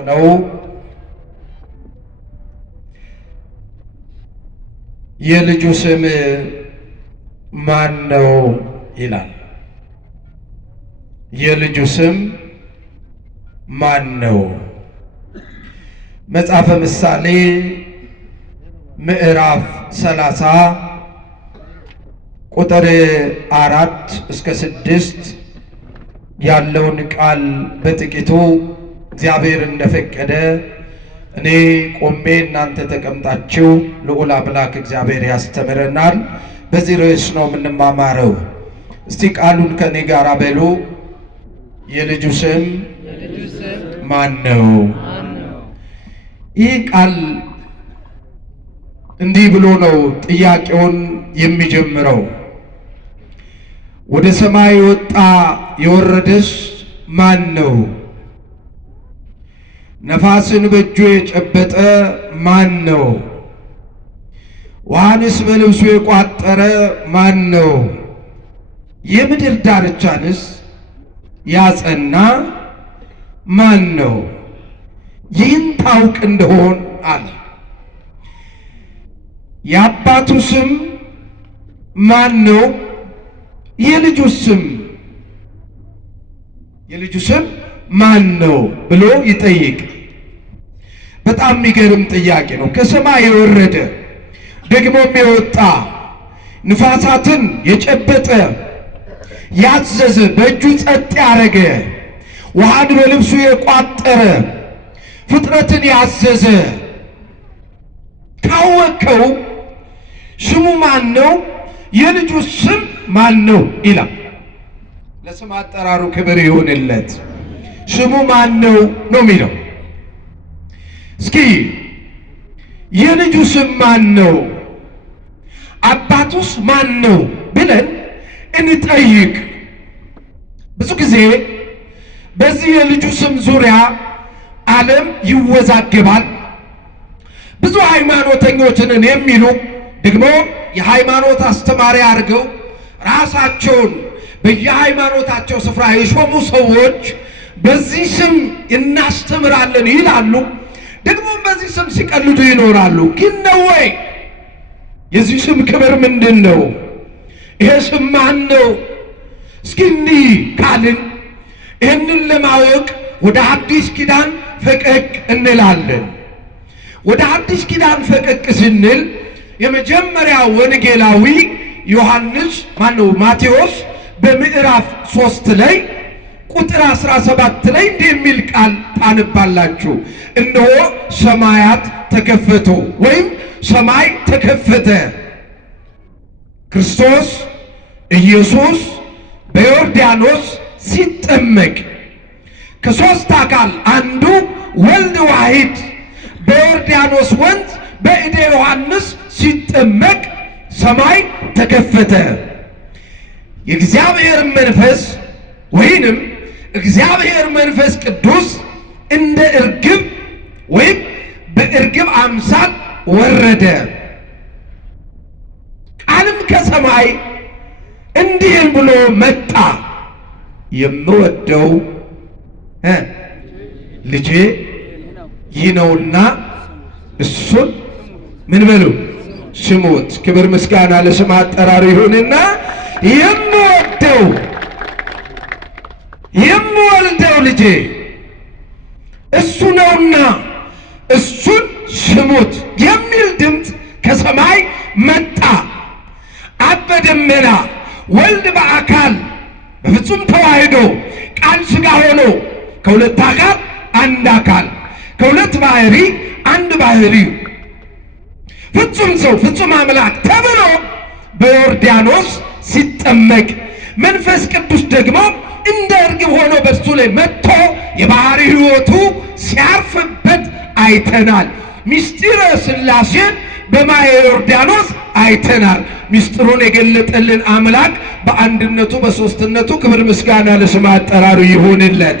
ነው የልጁ ስም ማን ነው ይላል። የልጁ ስም ማን ነው? መጽሐፈ ምሳሌ ምዕራፍ 30 ቁጥር 4 እስከ 6 ያለውን ቃል በጥቂቱ እግዚአብሔር እንደፈቀደ እኔ ቆሜ እናንተ ተቀምጣችሁ ልዑል አምላክ እግዚአብሔር ያስተምረናል። በዚህ ርዕስ ነው የምንማማረው። እስቲ ቃሉን ከኔ ጋር በሉ። የልጁ ስም ማን ነው? ይህ ቃል እንዲህ ብሎ ነው ጥያቄውን የሚጀምረው። ወደ ሰማይ ወጣ የወረደስ ማን ነው? ነፋስን በእጁ የጨበጠ ማን ነው? ውሃንስ በልብሱ የቋጠረ ማን ነው? የምድር ዳርቻንስ ያጸና ማን ነው? ይህን ታውቅ እንደሆን አለ። የአባቱ ስም ማን ነው? የልጁ ስም ማን ነው ብሎ ይጠይቅ። በጣም የሚገርም ጥያቄ ነው። ከሰማይ የወረደ ደግሞም የወጣ ንፋሳትን የጨበጠ ያዘዘ በእጁ ጸጥ ያረገ ውሃን በልብሱ የቋጠረ ፍጥረትን ያዘዘ ካወቀው ስሙ ማን ነው? የልጁ ስም ማን ነው ይላል። ለስም አጠራሩ ክብር ይሁንለት። ስሙ ማን ነው ነው የሚለው። እስኪ የልጁ ስም ማን ነው? አባቱስ ማን ነው ብለን እንጠይቅ። ብዙ ጊዜ በዚህ የልጁ ስም ዙሪያ ዓለም ይወዛገባል። ብዙ ሃይማኖተኞችን የሚሉ ደግሞ የሃይማኖት አስተማሪ አድርገው ራሳቸውን በየሃይማኖታቸው ስፍራ የሾሙ ሰዎች በዚህ ስም እናስተምራለን ይላሉ። ደግሞ በዚህ ስም ሲቀልዱ ይኖራሉ። ግን ነው ወይ? የዚህ ስም ክብር ምንድን ነው? ይሄ ስም ማን ነው? እስኪ እንዲህ ካልን ይህንን ለማወቅ ወደ አዲስ ኪዳን ፈቀቅ እንላለን። ወደ አዲስ ኪዳን ፈቀቅ ስንል የመጀመሪያው ወንጌላዊ ዮሐንስ ማቴዎስ በምዕራፍ 3 ላይ ቁጥር 17 ላይ እንዲህ የሚል ቃል ታነባላችሁ። እነሆ ሰማያት ተከፈቱ ወይም ሰማይ ተከፈተ፣ ክርስቶስ ኢየሱስ በዮርዳኖስ ሲጠመቅ ከሦስት አካል አንዱ ወልድ ዋሂድ በዮርዳኖስ ወንዝ በእደ ዮሐንስ ሲጠመቅ ሰማይ ተከፈተ። የእግዚአብሔር መንፈስ ወይንም እግዚአብሔር መንፈስ ቅዱስ እንደ እርግብ ወይም በእርግብ አምሳል ወረደ። ቃልም ከሰማይ እንዲህ ብሎ መጣ፣ የምወደው ልጄ ይህ ነውና እሱን ምን በሉ ስሙት። ክብር ምስጋና ለስም አጠራሩ ይሁንና የምወልደው ልጄ እሱ ነውና እሱን ስሙት የሚል ድምፅ ከሰማይ መጣ። አብ በደመና ወልድ በአካል በፍጹም ተዋህዶ ቃል ሥጋ ሆኖ ከሁለት አካል አንድ አካል ከሁለት ባህሪ አንድ ባህሪ ፍጹም ሰው ፍጹም አምላክ ተብሎ በዮርዳኖስ ሲጠመቅ መንፈስ ቅዱስ ደግሞ እንደ እርግብ ሆኖ በእሱ ላይ መጥቶ የባህሪ ሕይወቱ ሲያርፍበት አይተናል። ምስጢረ ሥላሴን በማየ ዮርዳኖስ አይተናል። ምስጢሩን የገለጠልን አምላክ በአንድነቱ በሦስትነቱ ክብር ምስጋና ለስም አጠራሩ ይሁንለት።